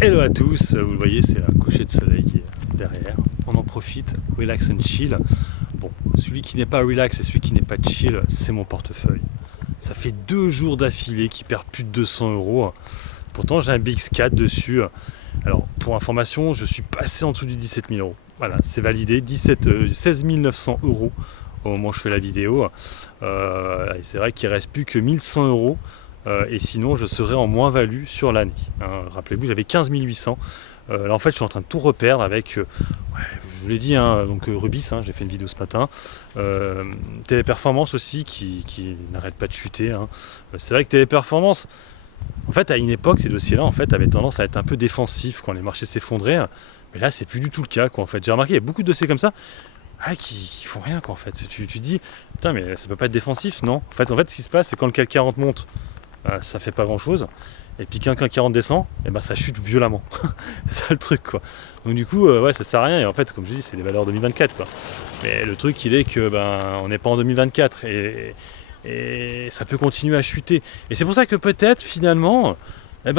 Hello à tous, vous le voyez, c'est un coucher de soleil qui est derrière. On en profite, relax and chill. Bon, celui qui n'est pas relax et celui qui n'est pas chill, c'est mon portefeuille. Ça fait 2 jours d'affilée qu'il perd plus de 200 euros. Pourtant, j'ai un BX4 dessus. Alors, pour information, je suis passé en dessous du 17 000 euros. Voilà, c'est validé, 16 900 euros au moment où je fais la vidéo. Et c'est vrai qu'il ne reste plus que 1100 euros. Et sinon je serais en moins-value sur l'année. Rappelez-vous, j'avais 15 800. Là en fait je suis en train de tout reperdre avec, je vous l'ai dit, donc Rubis, j'ai fait une vidéo ce matin. Téléperformance aussi qui n'arrête pas de chuter. C'est vrai que Téléperformance, en fait à une époque ces dossiers-là en fait avaient tendance à être un peu défensifs quand les marchés s'effondraient. Mais là c'est plus du tout le cas quoi, en fait. J'ai remarqué il y a beaucoup de dossiers comme ça. Qui font rien quoi en fait. Tu dis, putain mais ça peut pas être défensif, non. En fait ce qui se passe c'est quand le CAC 40 monte, ça fait pas grand chose. Et puis quand le CAC 40 descend, et ben ça chute violemment. C'est ça le truc quoi. Donc du coup ouais ça sert à rien. Et en fait comme je dis c'est les valeurs 2024 quoi. Mais le truc il est que on n'est pas en 2024 et ça peut continuer à chuter. Et c'est pour ça que peut-être finalement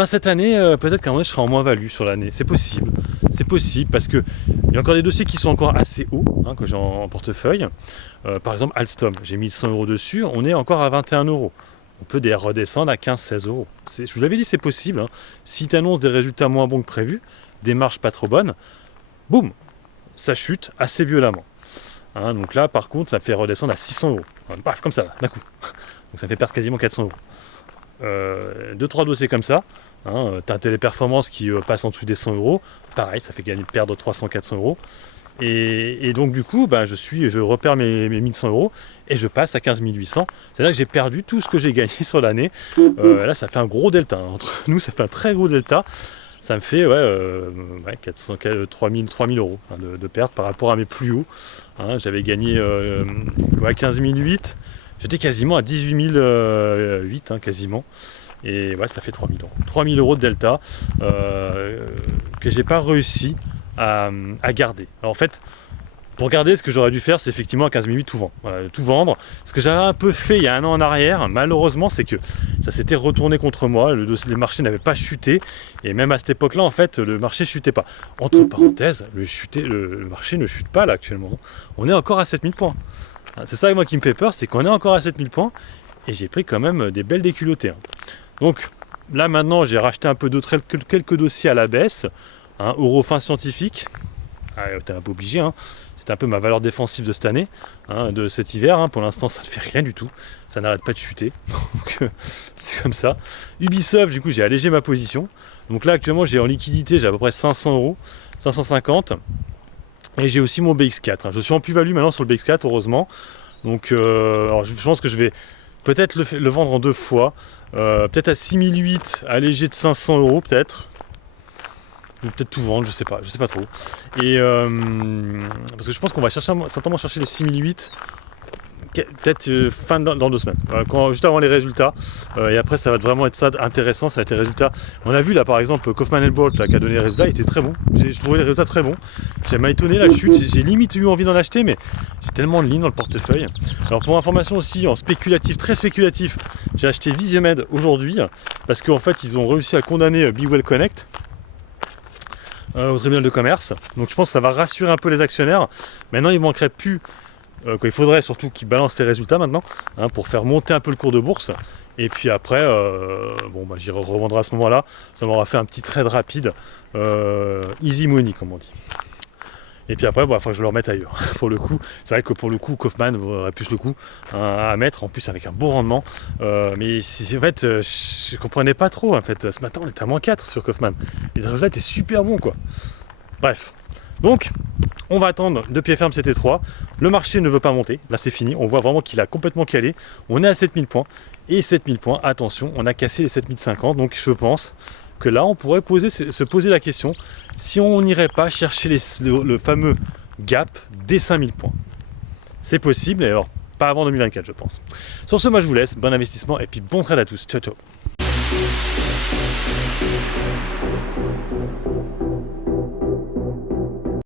cette année, peut-être qu'à un moment je serai en moins-value sur l'année. C'est possible parce que il y a encore des dossiers qui sont encore assez hauts que j'ai en portefeuille. Par exemple Alstom, j'ai mis 100 euros dessus, on est encore à 21 euros. On peut redescendre à 15-16 euros. Je vous l'avais dit, c'est possible. Si tu annonces des résultats moins bons que prévu, des marges pas trop bonnes, boum, ça chute assez violemment. Donc là, par contre, ça fait redescendre à 600 euros. Paf, comme ça, d'un coup. Donc ça fait perdre quasiment 400 euros. 2-3 dossiers comme ça. Tu as un Téléperformance qui passe en dessous des 100 euros. Pareil, ça fait perdre 300-400 euros. Et donc du coup, je repère mes 1100 euros et je passe à 15 800. C'est-à-dire que j'ai perdu tout ce que j'ai gagné sur l'année. Là, ça fait un gros delta. Entre nous, ça fait un très gros delta. Ça me fait 3000 euros de perte par rapport à mes plus hauts. J'avais gagné 15 008. J'étais quasiment à 18 008, quasiment. Et ça fait 3000 euros. 3000 euros de delta que j'ai pas réussi à garder. Alors en fait, pour garder, ce que j'aurais dû faire, c'est effectivement à 15 008 tout vendre. Tout vendre. Ce que j'avais un peu fait il y a 1 an en arrière, malheureusement, c'est que ça s'était retourné contre moi. Le marché n'avait pas chuté. Et même à cette époque-là, en fait, le marché chutait pas. Entre parenthèses, le marché ne chute pas là actuellement. On est encore à 7000 points. C'est ça moi qui me fait peur, c'est qu'on est encore à 7000 points. Et j'ai pris quand même des belles déculottées. Donc là maintenant, j'ai racheté un peu d'autres, quelques dossiers à la baisse. Eurofin Scientifique, t'es un peu obligé, c'est un peu ma valeur défensive de cette année, de cet hiver. Pour l'instant ça ne fait rien du tout, ça n'arrête pas de chuter, donc c'est comme ça. Ubisoft, du coup j'ai allégé ma position, donc là actuellement j'ai en liquidité, j'ai à peu près 500 euros, 550, et j'ai aussi mon BX4, je suis en plus-value maintenant sur le BX4 heureusement, donc alors je pense que je vais peut-être le vendre en 2 fois, peut-être à 6008, allégé de 500 euros peut-être, ou peut-être tout vendre, je sais pas trop. Et parce que je pense qu'on va certainement chercher les 6008 peut-être fin dans 2 semaines, juste avant les résultats. Et après ça va vraiment être ça intéressant, ça va être les résultats. On a vu là par exemple Kaufman & Bolt qui a donné les résultats, il était très bon. J'ai trouvé les résultats très bons. J'ai m'a étonné la chute, j'ai limite eu envie d'en acheter, mais j'ai tellement de lignes dans le portefeuille. Alors pour information aussi, en spéculatif, très spéculatif, j'ai acheté Visiomed aujourd'hui, parce qu'en fait ils ont réussi à condamner Be Well Connect au tribunal de commerce. Donc je pense que ça va rassurer un peu les actionnaires. Maintenant il manquerait plus il faudrait surtout qu'ils balancent les résultats maintenant, pour faire monter un peu le cours de bourse. Et puis après, j'irai revendre à ce moment-là. Ça m'aura fait un petit trade rapide, easy money comme on dit. Et puis après, il faut que je le remette ailleurs. Pour le coup, c'est vrai que pour le coup, Kaufman aurait plus le coup à mettre, en plus avec un bon rendement. Mais en fait, je comprenais pas trop. En fait, ce matin, on était à -4 sur Kaufman. Les résultats étaient super bons, quoi. Bref. Donc, on va attendre de pied ferme cet T3. Le marché ne veut pas monter. Là, c'est fini. On voit vraiment qu'il a complètement calé. On est à 7000 points. Et 7000 points, attention, on a cassé les 7050. Donc, je pense que là, on pourrait se poser la question si on n'irait pas chercher le fameux gap des 5000 points. C'est possible, et alors pas avant 2024, je pense. Sur ce, moi, je vous laisse. Bon investissement et puis bon trade à tous. Ciao, ciao.